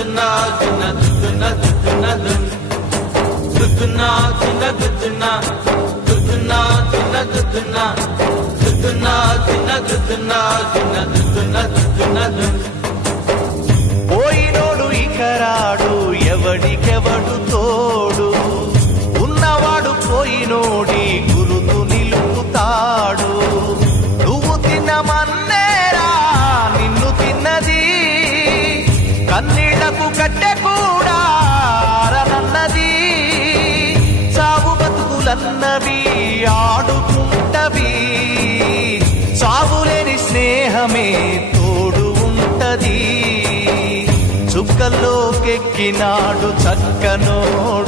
దుద్దునా దున్న దుద్దున దుద్దున దుద్దునా దున్న దుద్దునా దుద్దునా దున్న దుద్దునా దుద్దునా దున్న దుద్దునా దున్న దుద్దున దుద్దున పోయినోడు ఇకరాడు ఎవడికెవడు తోడు ఉన్నవాడు పోయినోడి గురుతు నిలుపుతాడు నువ్వు తిన్నమన్నేరా నిన్ను తిన్నది కన్నీళ్లకు కట్టె కూడా ఆరనన్నది చావు బతుకులన్నవి ఆడుకుంటవి చావులేని స్నేహమే తోడు ఉంటది చుక్కల్లోకెక్కినాడు చక్కనోడు